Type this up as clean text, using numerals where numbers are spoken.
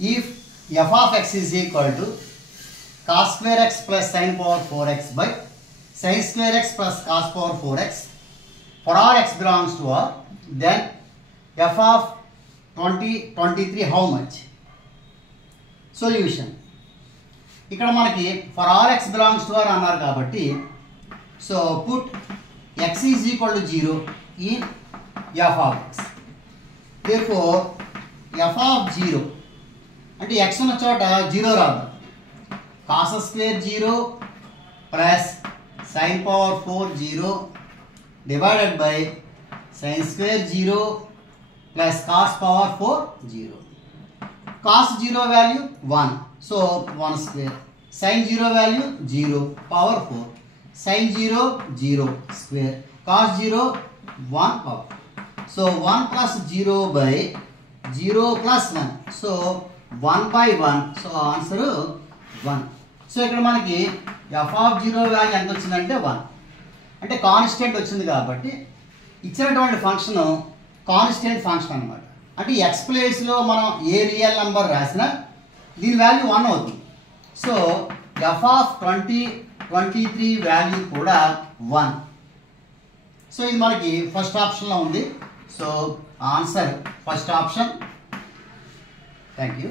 if f of x is equal to cos square x plus sin power 4x by sin square x plus cos power 4x for all x belongs to R, then f of 23 how much? Solution. ఇక్కడ మనకి for all x belongs to R అన్నారు కాబట్టి so put x is equal to 0 in f of x. Therefore f of 0 అంటే x ఉన్న చోట 0 రాదు. cos square 0 plus sin power 4 0 divided by sin square 0 plus cos power 4 0. Cos 0 value 1, so 1 square. Sin 0 value 0, power 4. Sin 0 0 square. Cos 0 1 power. So 1 plus 0 by 0 plus 1. So 1 by 1. So answer 1. So ఇక్కడ మనకి f of 0 value ఎంత వచ్చిందంటే 1. అంటే constant వచ్చింది కాబట్టి ఇచ్చినటువంటి function constant function అన్నమాట. అంటే ఎక్స్ ప్లేస్లో మనం ఏ రియల్ నెంబర్ రాసినా దీని వాల్యూ 1 అవుతుంది. సో f of 23 వాల్యూ కూడా 1. సో ఇది మనకి ఫస్ట్ ఆప్షన్లో ఉంది. So answer first option. Thank you.